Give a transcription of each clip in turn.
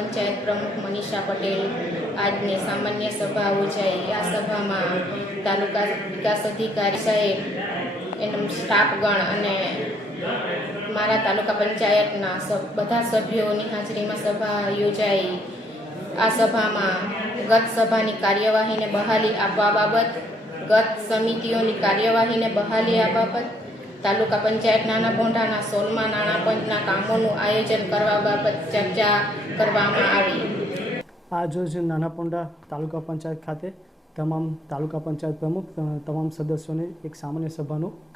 પંચાયત પ્રમુખ મનીષા પટેલ આજની સામાન્ય સભા યોજાઈ। આ સભામાં તાલુકા વિકાસ અધિકારી સાહેબ, એનો સ્ટાફગણ અને મારા તાલુકા પંચાયતના બધા સભ્યોની હાજરીમાં સભા યોજાઈ। આ સભામાં ગત સભાની કાર્યવાહીને બહાલી આપવા બાબત, ગત સમિતિઓની કાર્યવાહીને બહાલી આપવા બાબત, તાલુકા પંચાયત નાના પોંઢાના 16મા નાણાં પંચના કામોનું આયોજન કરવા બાબત ચર્ચા કરવામાં આવી। આજરોજ નાના પોંઢા તાલુકા પંચાયત ખાતે તમામ તાલુકા પંચાયત પ્રમુખ તમામ સદસ્યોને એક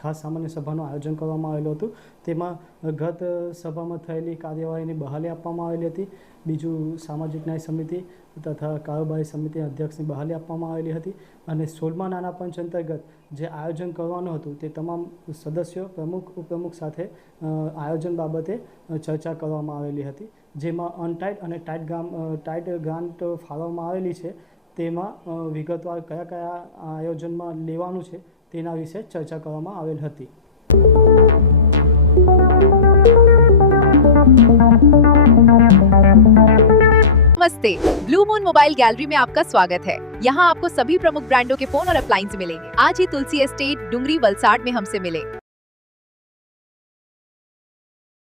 ખાસ સામાન્ય સભાનું આયોજન કરવામાં આવેલું હતું। તેમાં ગત સભામાં થયેલી કાર્યવાહીની બહાલી આપવામાં આવેલી હતી। બીજું સામાજિક ન્યાય સમિતિ તથા કારોબારી સમિતિના અધ્યક્ષની બહાલી આપવામાં આવેલી હતી અને 16મા નાના પંચ અંતર્ગત જે આયોજન કરવાનું હતું તે તમામ સદસ્યો, પ્રમુખ, ઉપપ્રમુખ સાથે આયોજન બાબતે ચર્ચા કરવામાં આવેલી હતી। જેમાં અનટાઈટ અને ટાઈટ ગ્રાન્ટ ફાળવવામાં આવેલી છે, તેમાં વિગતવાર કયા આયોજનમાં લેવાનું છે તેના વિશે ચર્ચા કરવામાં આવેલ હતી। नमस्ते, ब्लू मून मोबाइल गैलरी में आपका स्वागत है। यहाँ आपको सभी प्रमुख ब्रांडों के फोन और अप्लायंस मिलेंगे। आज ही तुलसी एस्टेट, डुंगरी, वलसाड में हमसे मिले।